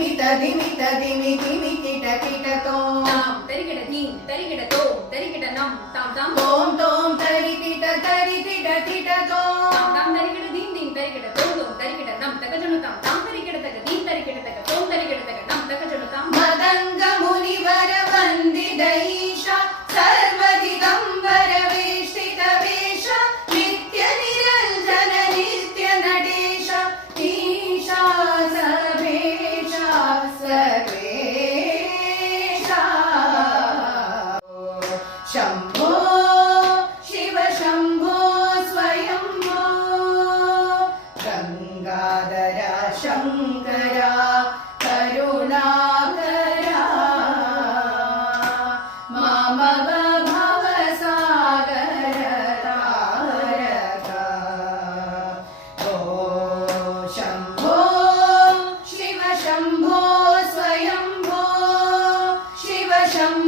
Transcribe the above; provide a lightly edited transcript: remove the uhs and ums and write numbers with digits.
ಧಿಮಿತ ಧಿಮಿತ ಧಿಮಿ ಧಿಮಿ ಕಿಟ ಕಿಟ ತೋಂ ತರಿಗಿಡ ಧೀಂ ತರಿಗಿಡ ತೋಂ ತರಿಗಿಡ ನಂ ತಾಂ ತಾಂ ತೋಂ ತೋಂ ತರಿ ಕಿಟ ಕಿಟ ತೋಂ ತಾಂ ತರಿಗಿಡ ಧೀಂ ಧೀಂ ತರಿಗಿಡ ತೋಂ ತೋಂ ತರಿಗಿಡ ನಂ ತಗಜನು ತಾಂ ತಾಂ ತರಿಗಿಡ ತಗ ಧೀಂ ತರಿಗಿಡ ತಗ ತೋಂ ತರಿಗಿಡ ತಗ ನಂ ತಗಜನು ತಾಂ ಮದಂಗ ಮುನಿವರ ವಂದಿತ ಈಶ ಸರ್ವ ದಿಗಂಬರ ವೇಷ್ಟಿತ ವೇಷ ನಿತ್ಯ ನಿರಂಜನ ನಿತ್ಯ ನಡೆಶ ಈಶಾ ಸರ್ವೇಶ ಸರ್ವೇಶ ಶಂಭೋ ಶಿವ ಶಂಭೋ ಸ್ವಯಂಭೋ ಗಂಗಾಧರ ಶಂಕರ ಕರುಣಾಕರ ಮಾಮವ ಭವಸಾಗರ ತಾರಕ ಓ ಶಂಭೋ ಶಿವ ಶಂಭೋ ಸ್ವಯಂಭೋ ಶಿವ ಶಂಭೋ